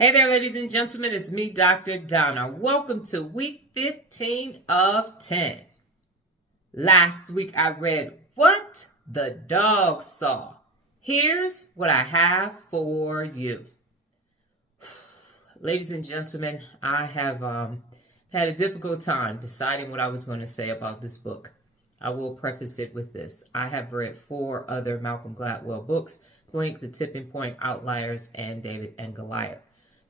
Hey there, ladies and gentlemen. It's me, Dr. Donna. Welcome to week 15 of 10. Last week I read What the Dog Saw. Here's what I have for you. Ladies and gentlemen, I have had a difficult time deciding what I was going to say about this book. I will preface it with this. I have read 4 other Malcolm Gladwell books, Blink, The Tipping Point, Outliers, and David and Goliath.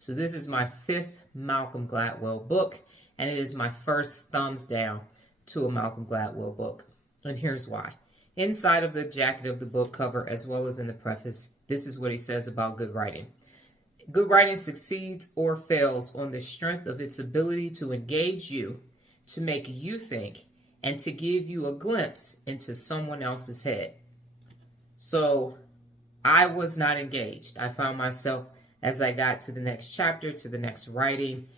So this is my 5th Malcolm Gladwell book, and it is my first thumbs down to a Malcolm Gladwell book. And here's why. Inside of the jacket of the book cover, as well as in the preface, this is what he says about good writing. Good writing succeeds or fails on the strength of its ability to engage you, to make you think, and to give you a glimpse into someone else's head. So I was not engaged. I found myself, as I got to the next chapter, to the next writing,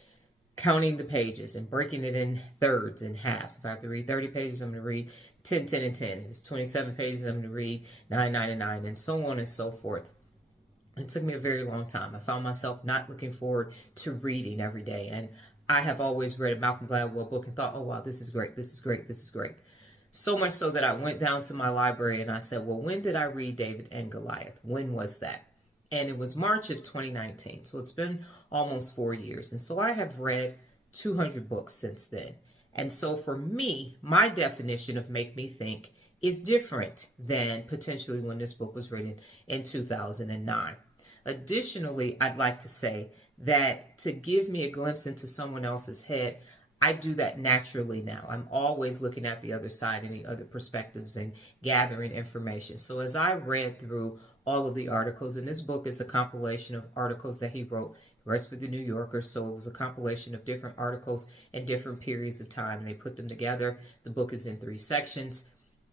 counting the pages and breaking it in thirds and halves. If I have to read 30 pages, I'm going to read 10, 10, and 10. If it's 27 pages, I'm going to read 9, 9, and 9, and so on and so forth. It took me a very long time. I found myself not looking forward to reading every day. And I have always read a Malcolm Gladwell book and thought, oh, wow, this is great, this is great, this is great. So much so that I went down to my library and I said, well, when did I read David and Goliath? When was that? And it was March of 2019. So it's been almost 4 years. And so I have read 200 books since then. And so for me, my definition of make me think is different than potentially when this book was written in 2009. Additionally, I'd like to say that to give me a glimpse into someone else's head, I do that naturally now. I'm always looking at the other side and the other perspectives and gathering information. So as I read through all of the articles, and this book is a compilation of articles that he wrote, writes for the New Yorker, so it was a compilation of different articles in different periods of time. And they put them together. The book is in 3 sections.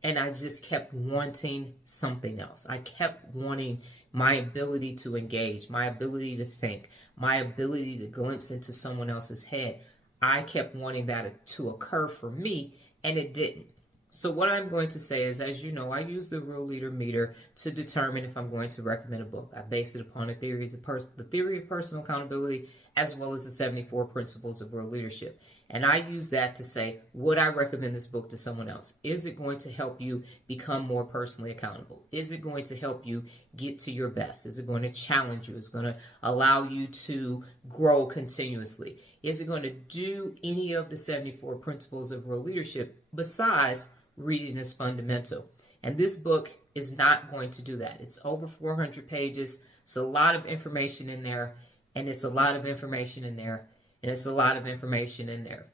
And I just kept wanting something else. I kept wanting my ability to engage, my ability to think, my ability to glimpse into someone else's head. I kept wanting that to occur for me, and it didn't. So what I'm going to say is, as you know, I use the Real Leader Meter to determine if I'm going to recommend a book. I base it upon the theory of personal accountability, as well as the 74 principles of real leadership. And I use that to say, would I recommend this book to someone else? Is it going to help you become more personally accountable? Is it going to help you get to your best? Is it going to challenge you? Is it going to allow you to grow continuously? Is it going to do any of the 74 principles of real leadership besides reading is fundamental? And this book is not going to do that. It's over 400 pages. It's a lot of information in there, and it's a lot of information in there, and it's a lot of information in there.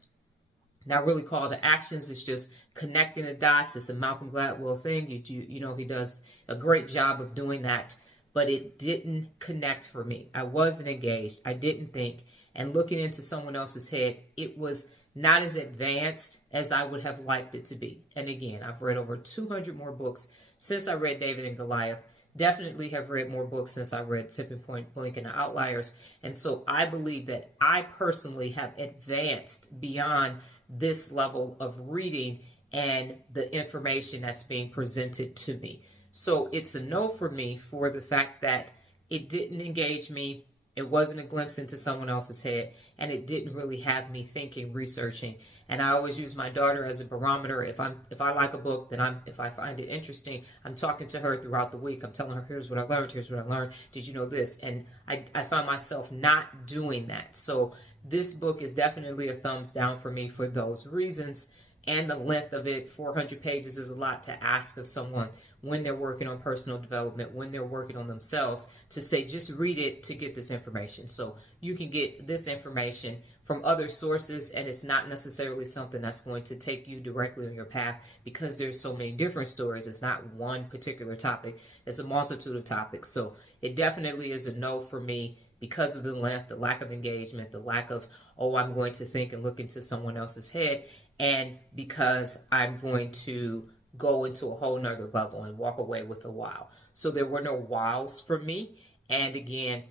Not really call to actions. It's just connecting the dots. It's a Malcolm Gladwell thing. You know, he does a great job of doing that, but it didn't connect for me. I wasn't engaged. I didn't think. And looking into someone else's head, it was not as advanced as I would have liked it to be. And again, I've read over 200 more books since I read David and Goliath. Definitely have read more books since I read Tipping Point, Blink, and the Outliers. And so I believe that I personally have advanced beyond this level of reading and the information that's being presented to me. So it's a no for me for the fact that it didn't engage me. It wasn't a glimpse into someone else's head, and it didn't really have me thinking, researching. And I always use my daughter as a barometer. If I like a book, then if I find it interesting, I'm talking to her throughout the week. I'm telling her, here's what I learned, here's what I learned. Did you know this? And I find myself not doing that. So this book is definitely a thumbs down for me for those reasons. And the length of it, 400 pages, is a lot to ask of someone when they're working on personal development, when they're working on themselves, to say, just read it to get this information. So you can get this information from other sources, and it's not necessarily something that's going to take you directly on your path, because there's so many different stories. It's not one particular topic. It's a multitude of topics. So it definitely is a no for me, because of the length, the lack of engagement, the lack of, oh, I'm going to think and look into someone else's head, and because I'm going to go into a whole nother level and walk away with a wow. So there were no wows for me. And again,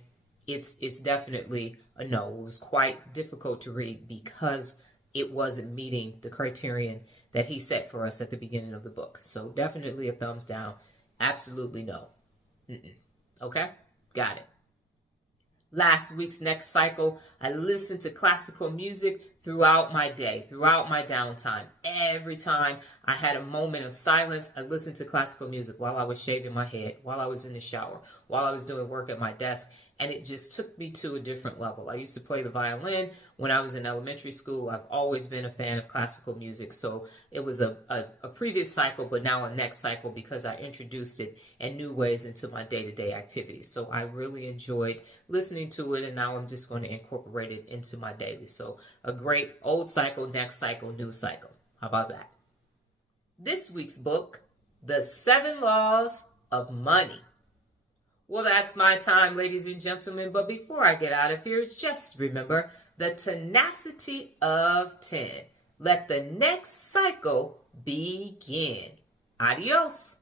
it's definitely a no. It was quite difficult to read because it wasn't meeting the criterion that he set for us at the beginning of the book. So definitely a thumbs down. Absolutely no. Okay? Got it. Last week's next cycle, I listened to classical music throughout my day, throughout my downtime. Every time I had a moment of silence, I listened to classical music while I was shaving my head, while I was in the shower, while I was doing work at my desk. And it just took me to a different level. I used to play the violin when I was in elementary school. I've always been a fan of classical music. So it was a previous cycle, but now a next cycle because I introduced it in new ways into my day-to-day activities. So I really enjoyed listening to it, and now I'm just going to incorporate it into my daily. So a great old cycle, next cycle, new cycle. How about that? This week's book, The 7 Laws of Money. Well, that's my time, ladies and gentlemen. But before I get out of here, just remember the tenacity of 10. Let the next cycle begin. Adios.